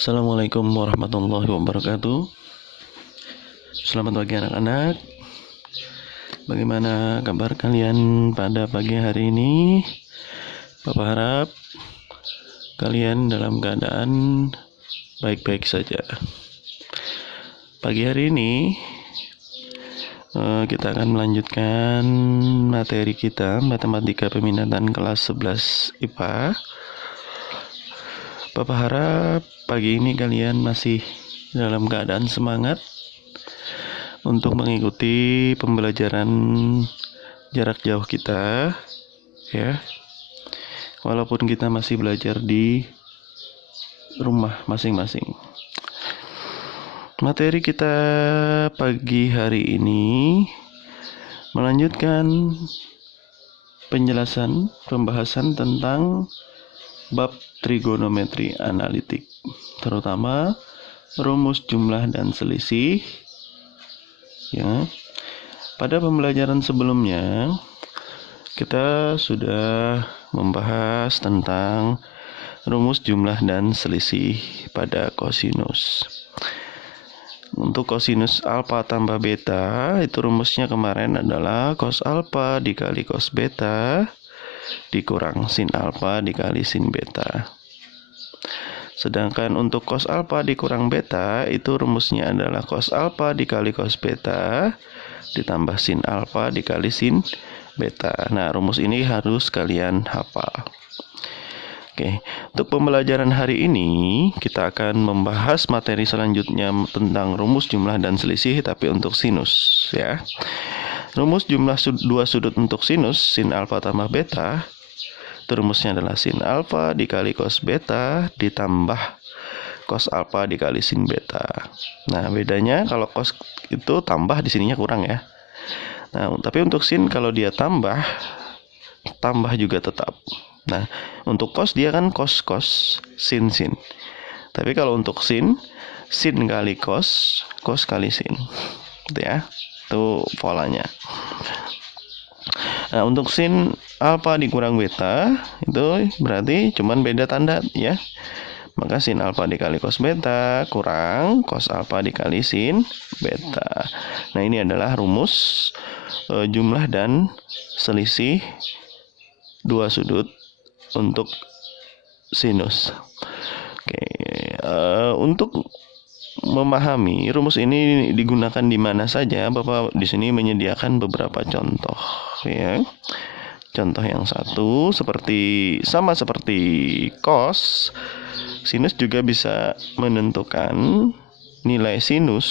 Assalamualaikum warahmatullahi wabarakatuh. Selamat pagi anak-anak. Bagaimana kabar kalian pada pagi hari ini? Papa harap kalian dalam keadaan baik-baik saja. Pagi hari ini kita akan melanjutkan materi kita Matematika Peminatan kelas 11 IPA. Papa harap pagi ini kalian masih dalam keadaan semangat untuk mengikuti pembelajaran jarak jauh kita, ya. Walaupun kita masih belajar di rumah masing-masing. Materi kita pagi hari ini melanjutkan pembahasan tentang bab trigonometri analitik, terutama rumus jumlah dan selisih. Ya, pada pembelajaran sebelumnya kita sudah membahas tentang rumus jumlah dan selisih pada kosinus. Untuk kosinus alfa tambah beta, itu rumusnya kemarin adalah cos alfa dikali cos beta dikurang sin alfa dikali sin beta. Sedangkan untuk cos alfa dikurang beta, itu rumusnya adalah cos alfa dikali cos beta ditambah sin alfa dikali sin beta. Nah, rumus ini harus kalian hafal. Oke, untuk pembelajaran hari ini kita akan membahas materi selanjutnya tentang rumus jumlah dan selisih, tapi untuk sinus, ya. Rumus jumlah dua sudut untuk sinus, sin alfa tambah beta, itu rumusnya adalah sin alfa dikali cos beta ditambah cos alfa dikali sin beta. Nah, bedanya kalau cos itu tambah, di sininya kurang, ya. Nah, tapi untuk sin kalau dia tambah juga tetap. Nah, untuk cos dia kan cos sin. Tapi kalau untuk sin kali cos kali sin. Gitu ya. Itu polanya. Nah, untuk sin alfa dikurang beta itu berarti cuman beda tanda, ya. Maka sin alfa dikali cos beta kurang cos alfa dikali sin beta. Nah, ini adalah rumus jumlah dan selisih dua sudut untuk sinus. Oke, untuk memahami rumus ini digunakan di mana saja, Bapak di sini menyediakan beberapa contoh, ya. Contoh yang satu sama seperti cos, sinus juga bisa menentukan nilai sinus,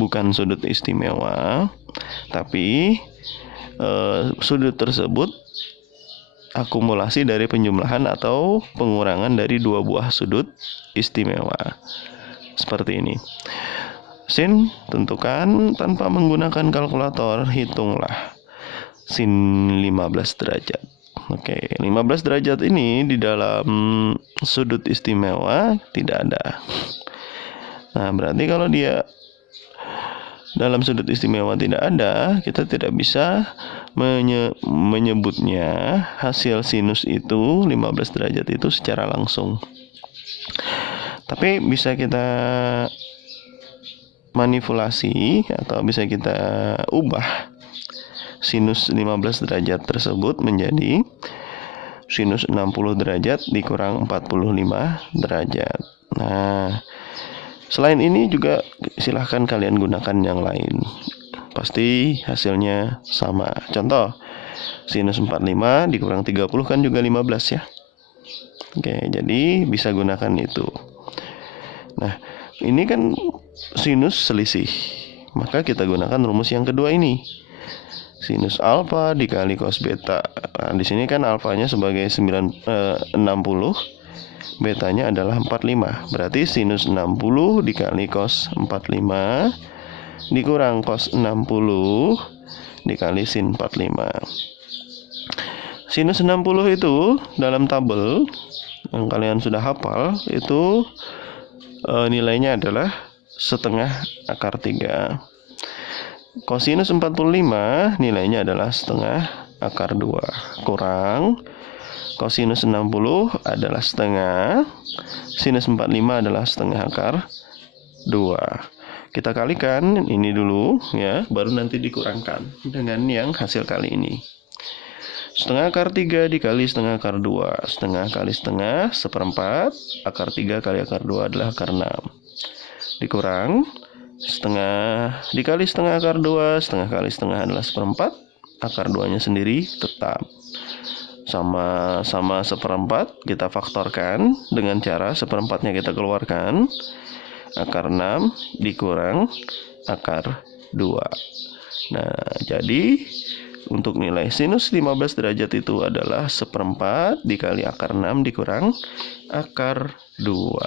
bukan sudut istimewa, tapi sudut tersebut akumulasi dari penjumlahan atau pengurangan dari dua buah sudut istimewa. Seperti ini. Sin tentukan tanpa menggunakan kalkulator, hitunglah sin 15 derajat. Oke, 15 derajat ini di dalam sudut istimewa tidak ada. Nah, berarti kalau dia dalam sudut istimewa tidak ada, kita tidak bisa menyebutnya hasil sinus itu 15 derajat itu secara langsung. Tapi bisa kita manipulasi atau bisa kita ubah sinus 15 derajat tersebut menjadi sinus 60 derajat dikurang 45 derajat. Nah, selain ini juga silahkan kalian gunakan yang lain. Pasti hasilnya sama. Contoh, sinus 45 dikurang 30 kan juga 15, ya. Oke, jadi bisa gunakan itu. Nah, ini kan sinus selisih. Maka kita gunakan rumus yang kedua ini. Sinus alfa dikali cos beta. Nah, di sini kan alfanya sebagai 60, betanya adalah 45. Berarti sinus 60 dikali cos 45 dikurang cos 60 dikali sin 45. Sinus 60 itu dalam tabel yang kalian sudah hafal itu nilainya adalah setengah akar 3. Kosinus 45 nilainya adalah setengah akar 2 kurang Kosinus 60 adalah setengah. Sinus 45 adalah setengah akar 2. Kita kalikan ini dulu ya, baru nanti dikurangkan dengan yang hasil kali ini. Setengah akar 3 dikali setengah akar 2. Setengah kali setengah, seperempat. Akar 3 kali akar 2 adalah akar 6. Dikurang. Setengah dikali setengah akar 2. Setengah kali setengah adalah seperempat. Akar 2-nya sendiri tetap. Sama seperempat. Kita faktorkan dengan cara seperempatnya kita keluarkan. Akar 6 dikurang akar 2. Nah, jadi untuk nilai sinus 15 derajat itu adalah seperempat dikali akar 6 dikurang akar 2.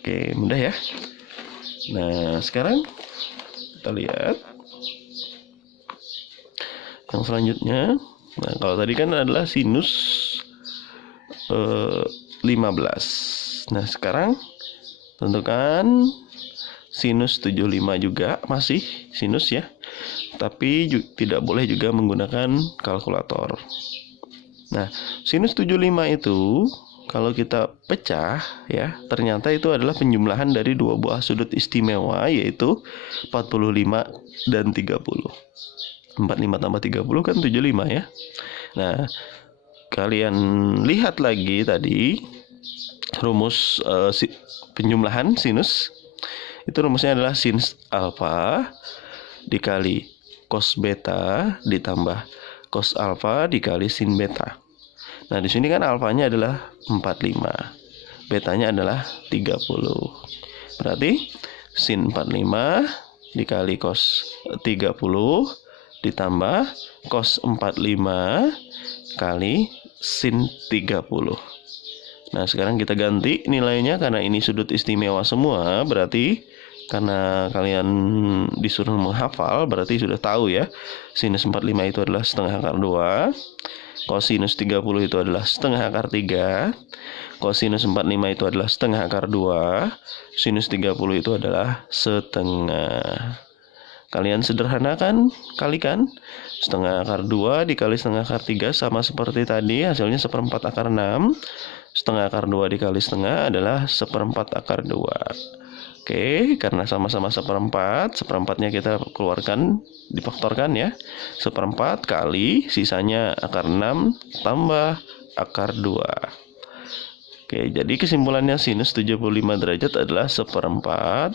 Oke, mudah ya. Nah, sekarang kita lihat yang selanjutnya. Nah, kalau tadi kan adalah sinus 15. Nah, sekarang tentukan sinus 75 juga, masih sinus ya. Tapi tidak boleh juga menggunakan kalkulator. Nah, sinus 75 itu kalau kita pecah ya, ternyata itu adalah penjumlahan dari dua buah sudut istimewa, yaitu 45 dan 30. 45 tambah 30 kan 75 ya. Nah, kalian lihat lagi tadi rumus penjumlahan sinus. Itu rumusnya adalah sin alfa dikali cos beta ditambah cos alfa dikali sin beta. Nah, di sini kan alfanya adalah 45. Betanya adalah 30. Berarti sin 45 dikali cos 30 ditambah cos 45 kali sin 30. Nah, sekarang kita ganti nilainya karena ini sudut istimewa semua, berarti karena kalian disuruh menghafal, berarti sudah tahu ya. Sinus 45 itu adalah setengah akar 2. Kosinus 30 itu adalah setengah akar 3. Kosinus 45 itu adalah setengah akar 2. Sinus 30 itu adalah setengah. Kalian sederhanakan, kalikan. Setengah akar 2 dikali setengah akar 3 sama seperti tadi, hasilnya seperempat akar 6. Setengah akar 2 dikali setengah adalah seperempat akar 2. Oke, karena sama-sama seperempat, seperempatnya kita keluarkan, difaktorkan ya. Seperempat kali sisanya akar 6 tambah akar 2. Oke, jadi kesimpulannya sinus 75 derajat adalah seperempat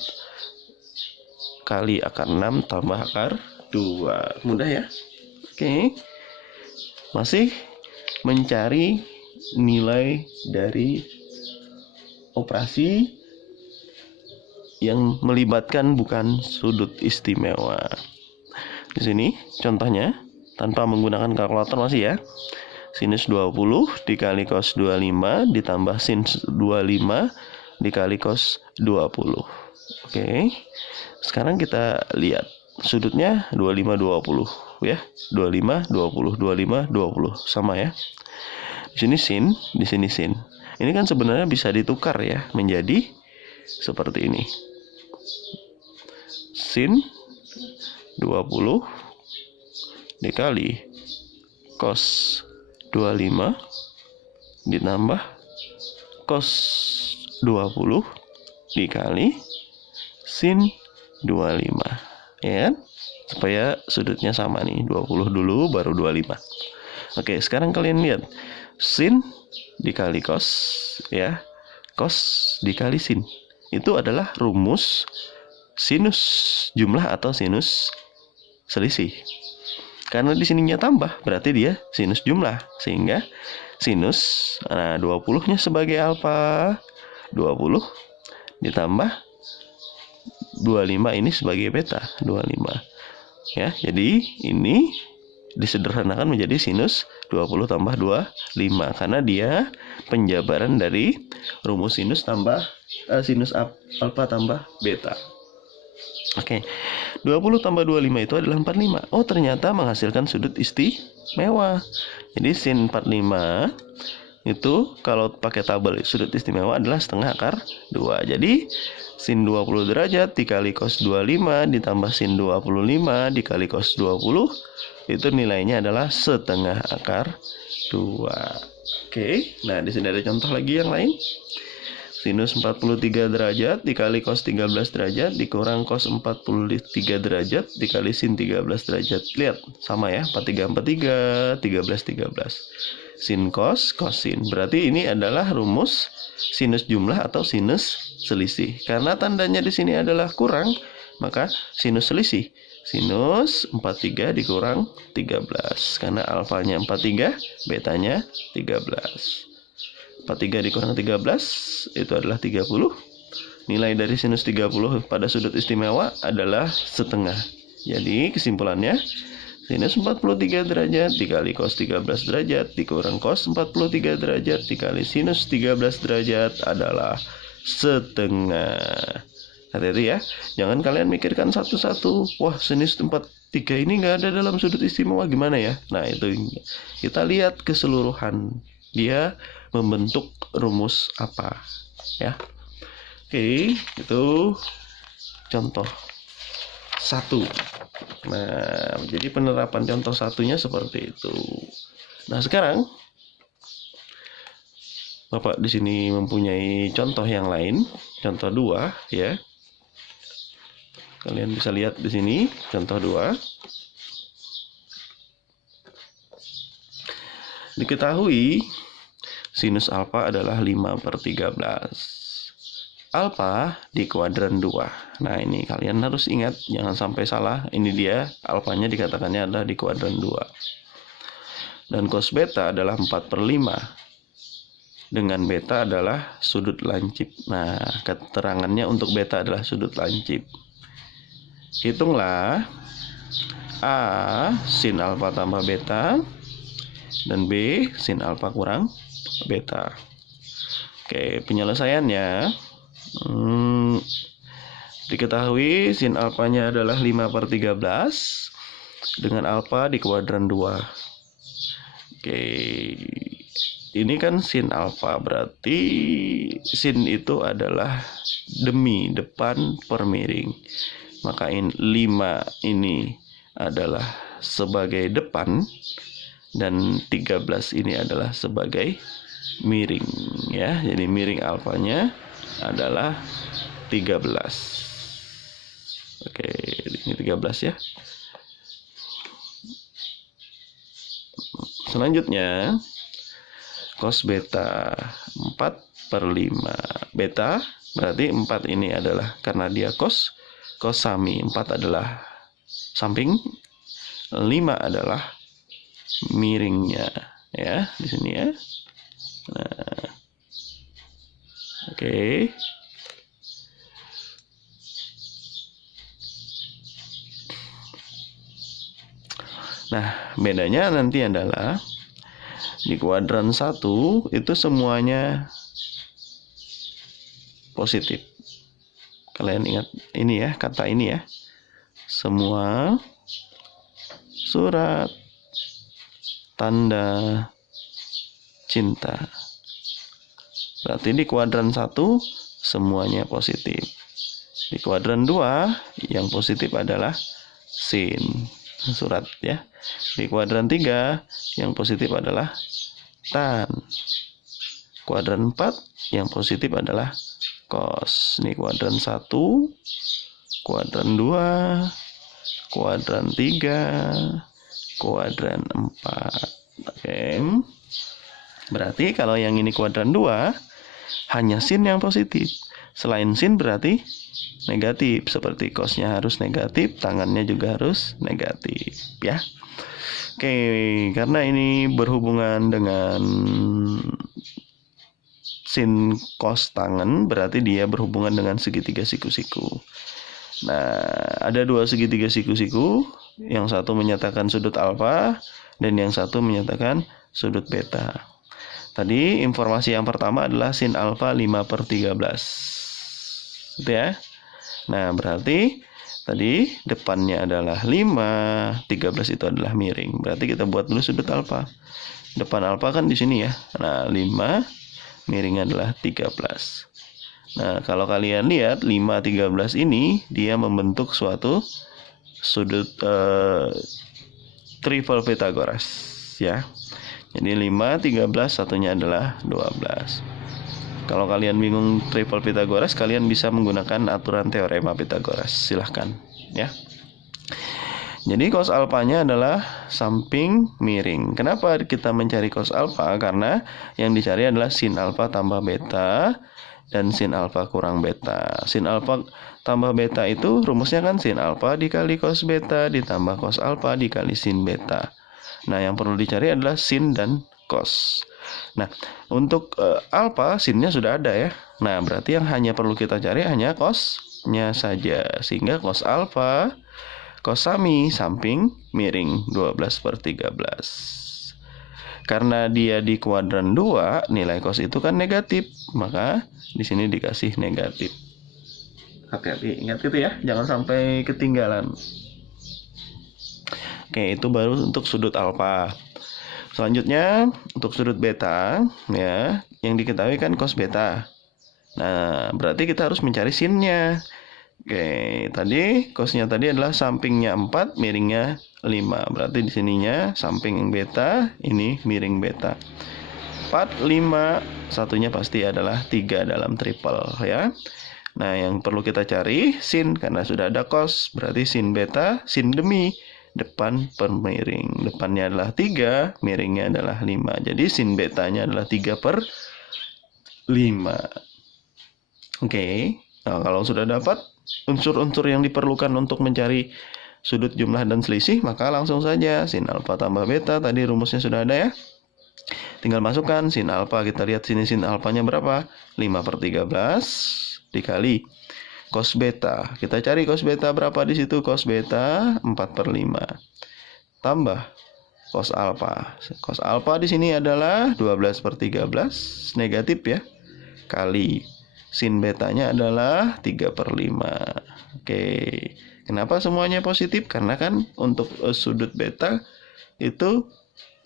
kali akar 6 tambah akar 2. Mudah ya? Oke. Masih mencari nilai dari operasi yang melibatkan bukan sudut istimewa. Di sini contohnya tanpa menggunakan kalkulator masih ya. Sinus 20 dikali cos 25 ditambah sin 25 dikali cos 20. Oke. Sekarang kita lihat sudutnya 25 20 ya. 25 20 25 20 sama ya. Di sini sin, di sini sin. Ini kan sebenarnya bisa ditukar ya menjadi seperti ini. Sin 20 dikali cos 25 ditambah cos 20 dikali sin 25 ya kan? Supaya sudutnya sama nih, 20 dulu baru 25. Oke, sekarang kalian lihat sin dikali cos ya, cos dikali sin. Itu adalah rumus sinus jumlah atau sinus selisih. Karena di sininya tambah, berarti dia sinus jumlah. Sehingga sinus, nah 20-nya sebagai alfa, 20 ditambah 25 ini sebagai beta, 25. Ya, jadi ini disederhanakan menjadi sinus 20 tambah 25 karena dia penjabaran dari rumus sinus tambah sinus alfa tambah beta. Oke. 20 tambah 25 itu adalah 45. Oh, ternyata menghasilkan sudut istimewa. Jadi sin 45 itu kalau pakai tabel sudut istimewa adalah setengah akar 2. Jadi sin 20 derajat dikali cos 25 ditambah sin 25 dikali cos 20 itu nilainya adalah setengah akar 2. Oke, nah di sini ada contoh lagi yang lain. Sinus 43 derajat dikali cos 13 derajat dikurang cos 43 derajat dikali sin 13 derajat. Lihat, sama ya, 43 43, 13 13. Sin cos, sin. Berarti ini adalah rumus sinus jumlah atau sinus selisih. Karena tandanya di sini adalah kurang, maka sinus selisih. Sinus 43 dikurang 13. Karena alfanya 43, betanya 13. 43 dikurang 13 itu adalah 30. Nilai dari sinus 30 pada sudut istimewa adalah setengah. Jadi kesimpulannya, sinus 43 derajat dikali cos 13 derajat dikurang cos 43 derajat dikali sinus 13 derajat adalah setengah. Hati-hati ya, jangan kalian mikirkan satu-satu. Wah, sinus 43 ini nggak ada dalam sudut istimewa, gimana ya? Nah, itu kita lihat keseluruhan. Dia membentuk rumus apa ya. Oke, itu contoh 1. Nah, jadi penerapan contoh satunya seperti itu. Nah, sekarang Bapak di sini mempunyai contoh yang lain, contoh 2 ya. Kalian bisa lihat di sini contoh 2. Diketahui sinus alfa adalah 5/13. Alfa di kuadran 2. Nah, ini kalian harus ingat, jangan sampai salah. Ini dia, alfanya dikatakannya adalah di kuadran 2. Dan cos beta adalah 4/5. Dengan beta adalah sudut lancip. Nah, keterangannya untuk beta adalah sudut lancip. Hitunglah A sin alfa tambah beta dan B sin alfa kurang beta. Oke, penyelesaiannya diketahui sin alfanya adalah 5/13 dengan alfa di kuadran 2. Oke, ini kan sin alfa, berarti sin itu adalah demi depan per miring. Maka 5 ini adalah sebagai depan dan 13 ini adalah sebagai miring ya. Jadi miring alfanya adalah 13. Oke, ini 13 ya. Selanjutnya cos beta 4/5. Beta berarti 4 ini adalah karena dia cos sami, 4 adalah samping, 5 adalah miringnya ya di sini ya. Nah, oke. Nah, bedanya nanti adalah di kuadran 1 itu semuanya positif. Kalian ingat ini ya, kata ini ya. Semua surat tanda cinta. Berarti di kuadran 1 semuanya positif. Di kuadran 2 yang positif adalah sin, surat ya. Di kuadran 3 yang positif adalah tan. Kuadran 4 yang positif adalah cos. Ini kuadran 1, kuadran 2, kuadran 3, kuadran 4. Oke. Berarti kalau yang ini kuadran 2 hanya sin yang positif. Selain sin berarti negatif. Seperti cosnya harus negatif, tangannya juga harus negatif ya. Oke, karena ini berhubungan dengan sin cos tangan, berarti dia berhubungan dengan segitiga siku-siku. Nah, ada 2 segitiga siku-siku, yang satu menyatakan sudut alfa dan yang satu menyatakan sudut beta. Tadi informasi yang pertama adalah sin alfa 5/13. Gitu ya. Nah, berarti tadi depannya adalah 5, 13 itu adalah miring. Berarti kita buat dulu sudut alfa. Depan alfa kan di sini ya. Nah, 5 miringnya adalah 13. Nah, kalau kalian lihat 5, 13 ini dia membentuk suatu sudut triple Pythagoras ya. Jadi 5, 13, satunya adalah 12. Kalau kalian bingung triple Pythagoras, kalian bisa menggunakan aturan teorema Pythagoras. Silahkan ya. Jadi cos alfanya adalah samping miring. Kenapa kita mencari cos alfa? Karena yang dicari adalah sin alfa tambah beta dan sin alfa kurang beta. Sin alfa tambah beta itu rumusnya kan sin alfa dikali cos beta ditambah cos alfa dikali sin beta. Nah, yang perlu dicari adalah sin dan cos. Nah, untuk alfa sinnya sudah ada ya. Nah, berarti yang hanya perlu kita cari hanya cosnya saja. Sehingga cos alfa cos sami samping miring 12/13. Karena dia di kuadran 2, nilai cos itu kan negatif, maka di sini dikasih negatif. Hati-hati, ingat itu ya, jangan sampai ketinggalan. Oke, itu baru untuk sudut alfa. Selanjutnya untuk sudut beta ya, yang diketahui kan cos beta. Nah, berarti kita harus mencari sinnya. Oke, tadi cosnya tadi adalah sampingnya 4, miringnya 5. Berarti di sininya samping beta, ini miring beta. 4, 5, satunya pasti adalah 3 dalam triple ya. Nah, yang perlu kita cari sin, karena sudah ada cos, berarti sin beta, sin demi depan per miring. Depannya adalah 3, miringnya adalah 5. Jadi sin betanya adalah 3/5. Oke, nah kalau sudah dapat unsur-unsur yang diperlukan untuk mencari sudut jumlah dan selisih, maka langsung saja sin alfa tambah beta, tadi rumusnya sudah ada ya. Tinggal masukkan sin alfa, kita lihat sini sin alfanya berapa? 5/13 dikali cos beta. Kita cari cos beta berapa di situ? Cos beta 4/5 tambah cos alfa. Cos alfa di sini adalah 12/13 negatif ya, kali sin betanya adalah 3/5. Oke, kenapa semuanya positif? Karena kan untuk sudut beta itu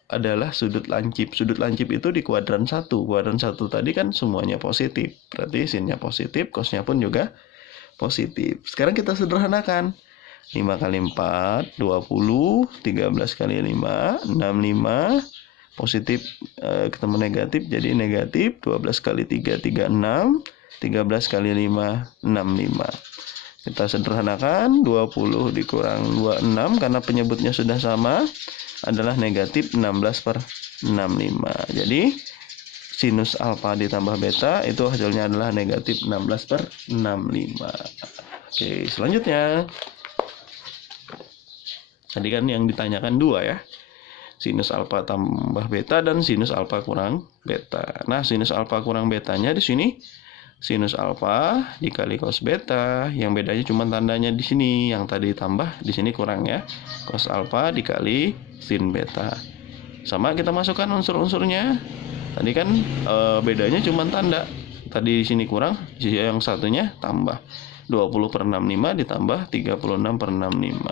adalah sudut lancip. Sudut lancip itu di kuadran 1. Kuadran 1 tadi kan semuanya positif. Berarti sinnya positif, cosnya pun juga positif. Sekarang kita sederhanakan. 5 kali 4, 20. 13 kali 5, 65. Positif ketemu negatif, jadi negatif. 12 kali 3, 36. 13 kali 5, 65. Kita sederhanakan, 20 dikurang 26, karena penyebutnya sudah sama, adalah negatif 16/65. Jadi sinus alfa ditambah beta itu hasilnya adalah negatif 16/65. Oke, selanjutnya tadi kan yang ditanyakan 2 ya, sinus alfa tambah beta dan sinus alfa kurang beta. Nah, sinus alfa kurang betanya di sini sinus alfa dikali cos beta, yang bedanya cuma tandanya di sini, yang tadi tambah di sini kurang ya. Cos alfa dikali sin beta. Sama kita masukkan unsur-unsurnya. Tadi kan bedanya cuma tanda. Tadi di sini kurang, yang satunya tambah. 20/65 ditambah 36/65.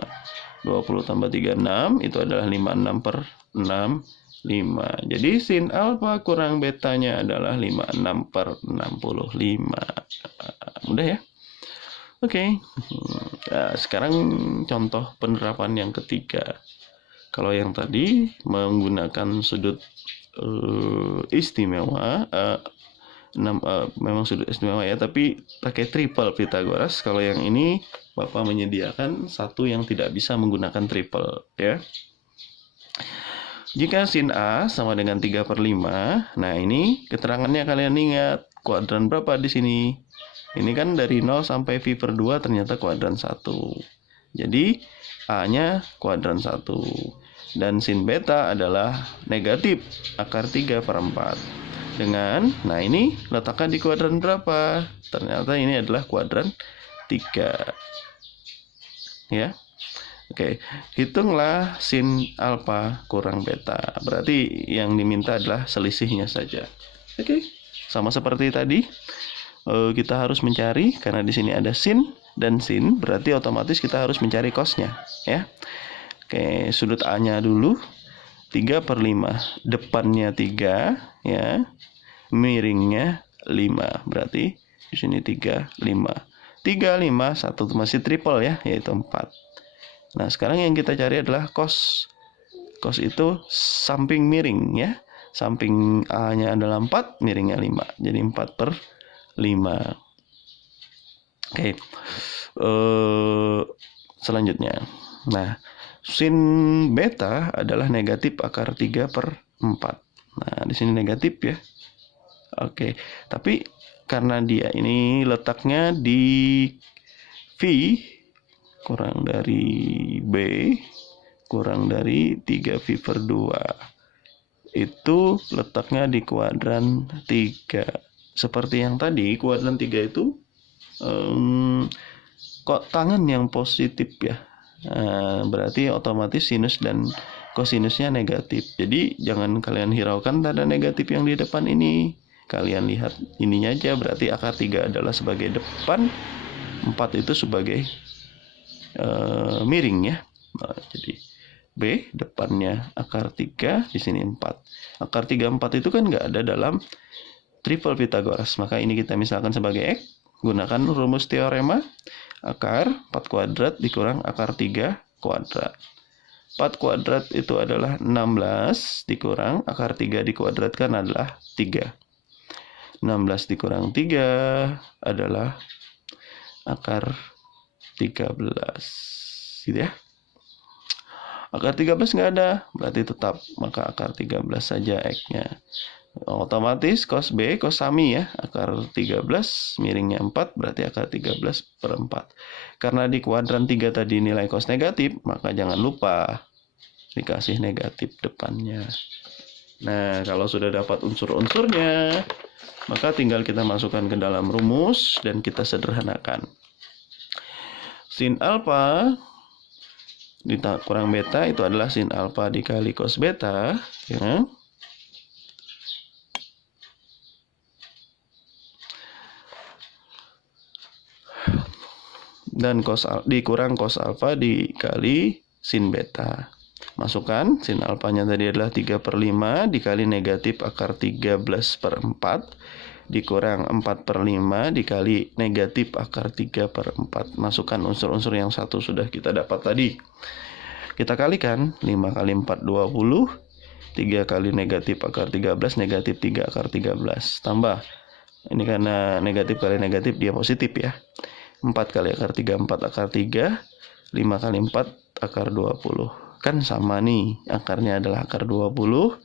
20 tambah 36 itu adalah 56/65. Jadi sin alfa kurang betanya adalah 56/65. Mudah ya? Oke. Nah, sekarang contoh penerapan yang ketiga. Kalau yang tadi menggunakan sudut istimewa, memang sudut istimewa ya, tapi pakai triple Pythagoras. Kalau yang ini Bapak menyediakan satu yang tidak bisa menggunakan triple ya. Jika sin A sama dengan 3/5, nah ini keterangannya kalian ingat, kuadran berapa di sini? Ini kan dari 0 sampai V/2 ternyata kuadran 1. Jadi A-nya kuadran 1. Dan sin beta adalah negatif akar 3/4. Dengan, nah ini letakkan di kuadran berapa? Ternyata ini adalah kuadran 3. Ya. Oke, hitunglah sin alfa kurang beta. Berarti yang diminta adalah selisihnya saja. Oke, sama seperti tadi, kita harus mencari, karena di sini ada sin dan sin, berarti otomatis kita harus mencari cosnya, ya. Oke, sudut A-nya dulu. 3/5. Depannya 3 ya. Miringnya 5. Berarti di sini 3, 5. 3, 5, 1 masih triple ya, yaitu 4. Nah, sekarang yang kita cari adalah cos. Cos itu samping miring ya. Samping A-nya adalah 4, miringnya 5. Jadi 4/5. Oke. Selanjutnya. Nah, sin beta adalah negatif akar 3/4. Nah, di sini negatif ya. Oke, tapi karena dia ini letaknya di V kurang dari B kurang dari 3V/2. Itu letaknya di kuadran 3. Seperti yang tadi, kuadran 3 itu kok tangan yang positif ya. Berarti otomatis sinus dan kosinusnya negatif. Jadi jangan kalian hiraukan tanda negatif yang di depan ini. Kalian lihat ininya aja, berarti akar 3 adalah sebagai depan, 4 itu sebagai miring ya. Nah, jadi B depannya akar 3, di sini 4. Akar 3, 4 itu kan nggak ada dalam triple Pythagoras. Maka ini kita misalkan sebagai X. Gunakan rumus teorema. Akar 4 kuadrat dikurang akar 3 kuadrat. 4 kuadrat itu adalah 16 dikurang akar 3 dikuadratkan adalah 3. 16 dikurang 3 adalah akar 13. Gitu ya. Akar 13 nggak ada, berarti tetap. Maka akar 13 saja X-nya. Otomatis cos B, cos sami ya. Akar 13, miringnya 4, berarti akar 13/4. Karena di kuadran 3 tadi nilai cos negatif, maka jangan lupa dikasih negatif depannya. Nah, kalau sudah dapat unsur-unsurnya, maka tinggal kita masukkan ke dalam rumus dan kita sederhanakan. Sin alfa kurang beta itu adalah sin alfa dikali cos beta ya. Dan dikurang cos alfa dikali sin beta. Masukkan sin alfanya tadi adalah 3/5 dikali negatif akar 13/4 dikurang 4/5 dikali negatif akar 3/4. Masukkan unsur-unsur yang satu sudah kita dapat tadi. Kita kalikan 5 kali 4 20, 3 kali negatif akar 13 negatif 3 akar 13. Tambah. Ini karena negatif kali negatif dia positif ya. 4 kali akar 3 4 akar 3, 5 kali 4 akar 20. Kan sama nih, akarnya adalah akar 20,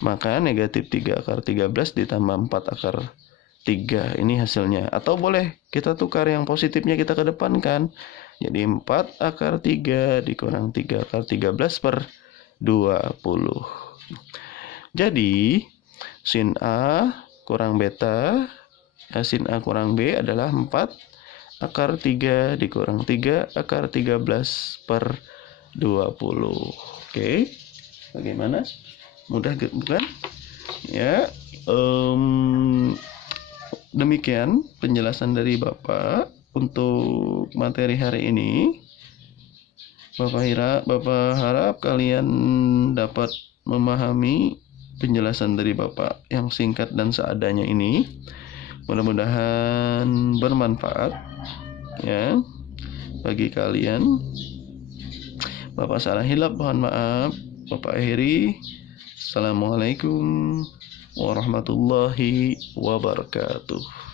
maka negatif 3 akar 13 ditambah 4 akar 3, ini hasilnya. Atau boleh kita tukar yang positifnya kita kedepankan. Jadi 4 akar 3 dikurang 3 akar 13/20. Jadi sin A kurang beta, sin A kurang B adalah 4 akar 3 dikurang 3 akar 13/20. Oke, bagaimana? Mudah bukan? Ya, demikian penjelasan dari Bapak untuk materi hari ini. Bapak harap kalian dapat memahami penjelasan dari Bapak yang singkat dan seadanya ini. Mudah-mudahan bermanfaat ya bagi kalian. Bapak salah hilap, mohon maaf. Bapak akhiri. Assalamualaikum warahmatullahi wabarakatuh.